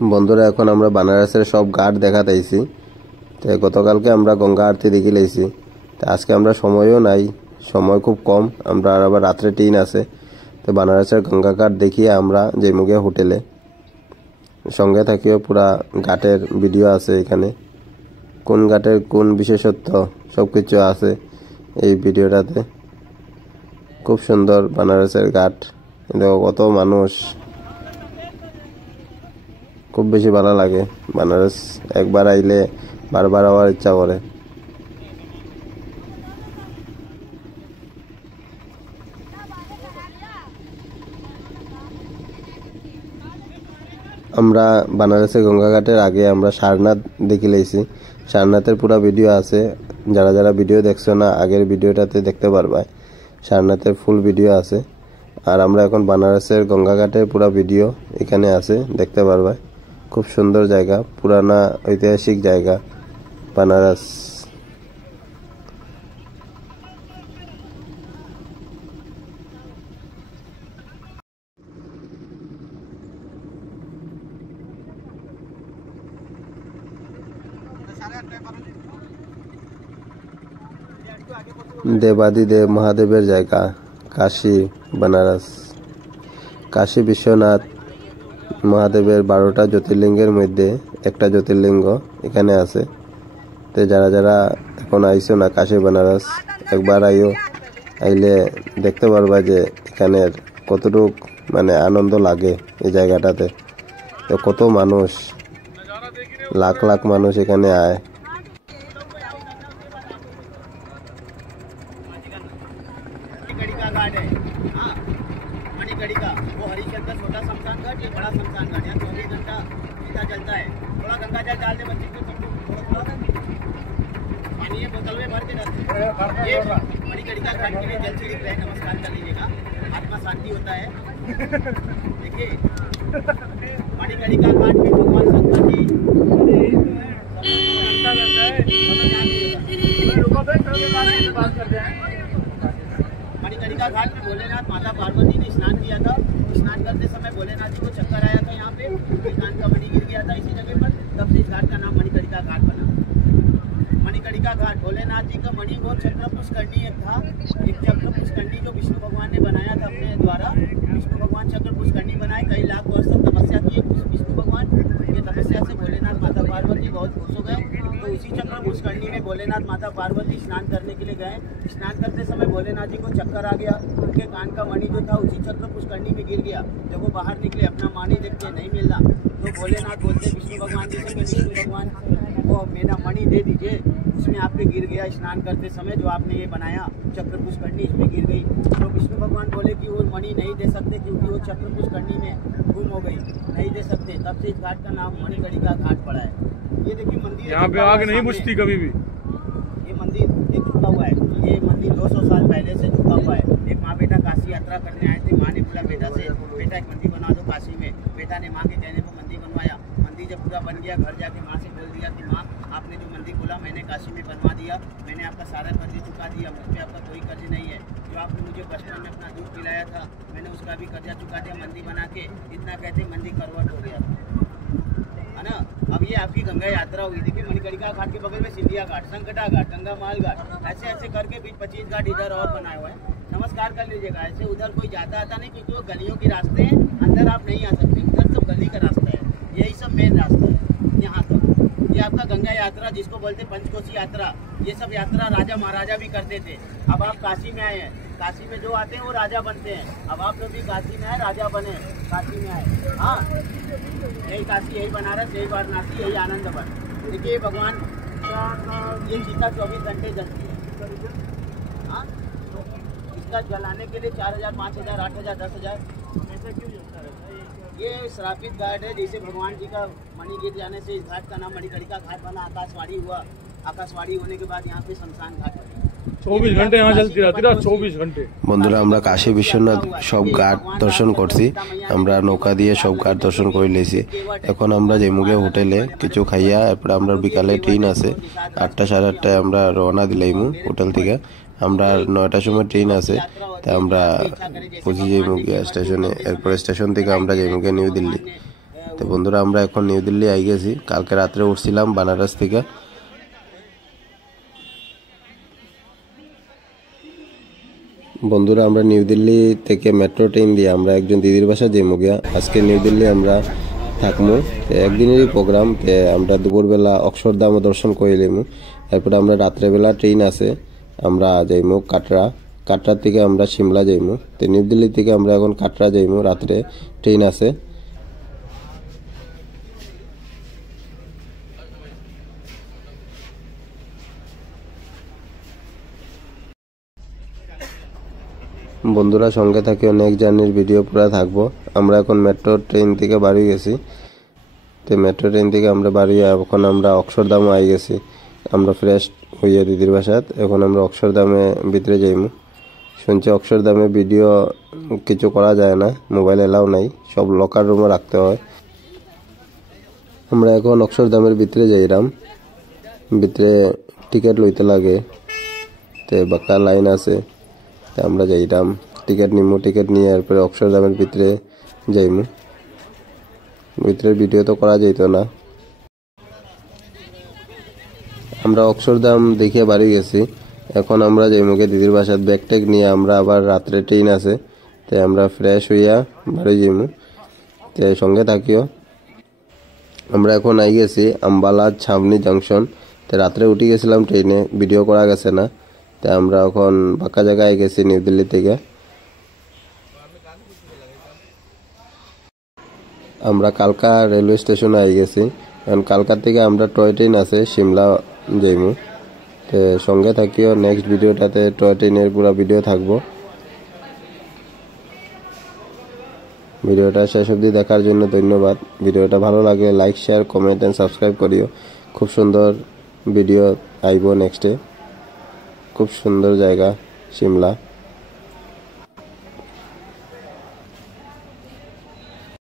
বন্ধুরা এখন আমরা বানারসের সব ঘাট দেখাতেছি। তো গতকালকে আমরা গঙ্গা আরতি দেখে লাইছি। তো আজকে আমরা সময়ও নাই, সময় খুব কম, আমরা আবার রাত্রে ট্রেন আছে। তো বানারসের গঙ্গা ঘাট দেখিয়ে আমরা জৈমুগে হোটেলে সঙ্গে থাকিও পুরা ঘাটের ভিডিও আছে এখানে, কোন ঘাটের কোন বিশেষত্ব সব কিছু আছে এই ভিডিওটাতে। খুব সুন্দর বানারসের ঘাট, দেখো কত মানুষ, খুব বেশি ভালো লাগে। বানারস একবার আইলে বারবার আবার ইচ্ছা করে। আমরা বানারসের গঙ্গাঘাটের আগে আমরা সারনাথ দেখে লাইছি। সারনাথের পুরো ভিডিও আছে, যারা যারা ভিডিও দেখছো না আগের ভিডিওটাতে দেখতে পারবা, সারনাথের ফুল ভিডিও আছে। আর আমরা এখন বানারসের গঙ্গাঘাটের পুরো ভিডিও এখানে আছে, দেখতে পারবা। খুব সুন্দর জায়গা, পুরানা ঐতিহাসিক জায়গা বানারস। দেবাদিদেব মহাদেবের জায়গা কাশী বানারস। কাশী বিশ্বনাথ মহাদেবের 12টা জ্যোতির্লিঙ্গের মধ্যে একটা জ্যোতির্লিঙ্গ এখানে আছে। তো যারা যারা এখন আইসো না কাশী বানারস, একবার আইও, আইলে দেখতে পারবা যে এখানের কতটুক মানে আনন্দ লাগে এই জায়গাটাতে। তো কত মানুষ, লাখ লাখ মানুষ এখানে আয়। घाट है, हाँ मणिकड़ी का वो हरिश्चंद्र छोटा शमशान घाट, ये बड़ा शमशान घाट, यहाँ 24 घंटा सीधा चलता है। थोड़ा गंगा जल डाल दे बच्चे को, पानी है बोतल में भर के रखते। ये मणिकड़ी का घाट के लिए जल से लिख रहे हैं, नमस्कार कर लीजिएगा, आत्मा शांति होता है। देखिए मणिकड़ी का घाट में भगवान शंकर जी मणिकर्णिका घाट में भोलेनाथ माता पार्वती ने स्नान किया था। स्नान करते समय भोलेनाथ जी को चक्कर आया था, यहाँ पे कान का मणि गिर गया था इसी जगह पर, तब से इस घाट का नाम मणिकर्णिका घाट बना। मणिकर्णिका घाट भोलेनाथ जी का मणि वो चक्र पुष्करणी एक था, एक चक्र पुष्करणी जो विष्णु भगवान ने बनाया था अपने द्वारा। विष्णु भगवान चक्र पुष्करणी बनाए, कई लाख वर्ष तक तपस्या की विष्णु भगवान। ये तपस्या से भोलेनाथ माता पार्वती बहुत खुश हो गए। तो उसी चक्र पुष्करणी में भोलेनाथ माता पार्वती स्नान करने के लिए गए। स्नान करते समय भोलेनाथ जी को चक्कर आ गया, उनके कान का मणि जो था उसी चक्र पुष्करणी में गिर गया। जब वो बाहर निकले अपना मणि देखते नहीं मिलना, तो भोलेनाथ बोलते विष्णु भगवान जी से, विष्णु भगवान वो मेरा मणि दे दीजिए, उसमें आप पे गिर गया स्नान करते समय, जो आपने ये बनाया चक्र पुष्करणी इसमें गिर गई। तो विष्णु भगवान बोले कि वो मणि नहीं दे सकते क्योंकि वो चक्र पुष्करणी में गुम हो गई, नहीं दे सकते। तब से इस घाट का नाम मणिकर्णिका घाट पड़ा है। ये देखिए मंदिर यहाँ पे आग नहीं बुझती कभी भी। ये मंदिर एक झुका हुआ है, ये मंदिर 200 साल पहले से झुका हुआ है। एक माँ बेटा काशी यात्रा करने आए थे, माँ ने बोला बेटा से, बेटा एक मंदिर बना दो काशी में। बेटा ने माँ के कहने पर मंदिर बनवाया। मंदिर जब पूरा बन गया, घर जाके माँ से बोल दिया कि माँ आपने जो मंदिर खोला मैंने काशी में बनवा दिया, मैंने आपका सारा कर्ज चुका दिया, मुझ पर आपका कोई कर्ज नहीं है। जो आपने मुझे बस स्टैंड में अपना दूध पिलाया था, मैंने उसका भी कर्जा चुका दिया मंदिर बना के। इतना कहते मंदिर करवट हो गया है ना। अब ये आपकी गंगा यात्रा हुई। देखिए मणिकर्णिका घाट के बगल में सिंधिया घाट, संकटा घाट, गंगा माल घाट, ऐसे ऐसे करके बीच 25 घाट इधर और बनाए हुए हैं। नमस्कार कर लीजिएगा। ऐसे उधर कोई जाता आता नहीं क्योंकि वो गलियों के रास्ते हैं, अंदर आप नहीं आ सकते, उधर सब गली का रास्ता है, यही सब मेन रास्ता है यहाँ तक। ये आपका गंगा यात्रा जिसको बोलते पंचकोशी यात्रा, ये सब यात्रा राजा महाराजा भी करते थे। अब आप काशी में आए हैं, काशी में जो आते हैं वो राजा बनते हैं। अब आप लोग भी काशी में आए, राजा बने, काशी में आए। हाँ यही काशी, यही बनारस, यही वाराणसी, यही आनंद वन। देखिए भगवान ये चीता 24 घंटे जलती है। हाँ इसका जलाने के लिए 4000, 5000, 8000, 10000 ऐसा क्यों जलता रहता है? ये श्रापित घाट है, जैसे भगवान जी का मणि गिर जाने से इस घाट का नाम मणिकर्णिका घाट बना। आकाशवाणी हुआ, आकाशवाणी होने के बाद यहाँ पे शमशान घाट बना। 24 घंटे यहाँ जलती रहती है, 24 घंटे। বন্ধুরা আমরা কাশী বিশ্বনাথ সব ঘাট দর্শন করছি, আমরা নৌকা দিয়ে সব ঘাট দর্শন করে লেছি। এখন আমরা জৈমুগে হোটেলে কিছু খাইয়া, এরপরে আমরা বিকালে ট্রেন আছে 8টা 8:30টায় আমরা রওনা দিলাইমু হোটেল থেকে। আমরা 9টার সময় ট্রেন আছে, তাই আমরা পৌঁছে জৈমুগে স্টেশনে। এরপরে স্টেশন থেকে আমরা জৈমুগে নিউ দিল্লি। তো বন্ধুরা আমরা এখন নিউ দিল্লি আই গেছি, কালকে রাত্রে উঠছিলাম বানারস থেকে। বন্ধুরা আমরা নিউ দিল্লি থেকে মেট্রো ট্রেন দিয়ে আমরা একজন দিদির বাসা যাইমু গিয়া। আজকে নিউ দিল্লি আমরা থাকবো, একদিনেরই প্রোগ্রাম। আমরা দুপুরবেলা অক্ষরধামও দর্শন করে নিমু, এরপরে আমরা রাত্রেবেলা ট্রেন আছে, আমরা যাইমু কাটরা থেকে আমরা সিমলা যাইমু। তো নিউ দিল্লি থেকে আমরা এখন কাটরা যাইমু, রাত্রে ট্রেন আছে। বন্ধুরা সঙ্গে থাকি, অনেক জার্নির ভিডিও পুরা থাকবো। আমরা এখন মেট্রো ট্রেন থেকে বাড়ি গেছি। তো মেট্রো ট্রেন থেকে আমরা বাড়ি, এখন আমরা অক্ষরধামও আই গেছি। আমরা ফ্রেশ হইয়া দিদির বাসাত এখন আমরা অক্ষরধামে ভিতরে যাইমু। শুনছি অক্ষরধামে ভিডিও কিছু করা যায় না, মোবাইল এলাও নাই, সব লকার রুমে রাখতে হয়। আমরা এখন অক্ষরধামের ভিতরে যাইলাম, ভিতরে টিকিট লইতে লাগে, তো বাঁকা লাইন আছে। তো আমরা যাইলাম, টিকিট নিমু, টিকিট নিয়ে এরপরে অক্ষরধামের ভিতরে যাইমু। ভিতরে ভিডিও তো করা যেত না। আমরা অক্ষরধাম দেখে বাড়ি গেছি, এখন আমরা যাইমুকে দিদির বাসাত ব্যাগ ট্যাগ নিয়ে। আমরা আবার রাত্রে ট্রেন আছে, তাই আমরা ফ্রেশ হইয়া বাড়ি যাইমু। তো সঙ্গে থাকিও। আমরা এখন আই গেছি আম্বালা ছাবনি জাংশন। তো রাত্রে উঠে গেছিলাম ট্রেনে, ভিডিও করা গেছে না। তো আমরা এখন বাঁকা জায়গায় গেছি নিউ দিল্লি থেকে। আমরা কালকা রেলওয়ে স্টেশনে আই গেছি, এখন কালকার থেকে আমরা টয় ট্রেন আছে সিমলা যাইমু। তো সঙ্গে থাকিও, নেক্সট ভিডিওটাতে টয় ট্রেনের পুরো ভিডিও থাকবো। ভিডিওটা শেষ অবধি দেখার জন্য ধন্যবাদ। ভিডিওটা ভালো লাগলে like, share, comment and subscribe করিও। খুব সুন্দর ভিডিও আইব নেক্সটে, খুব সুন্দর জায়গা সিমলা।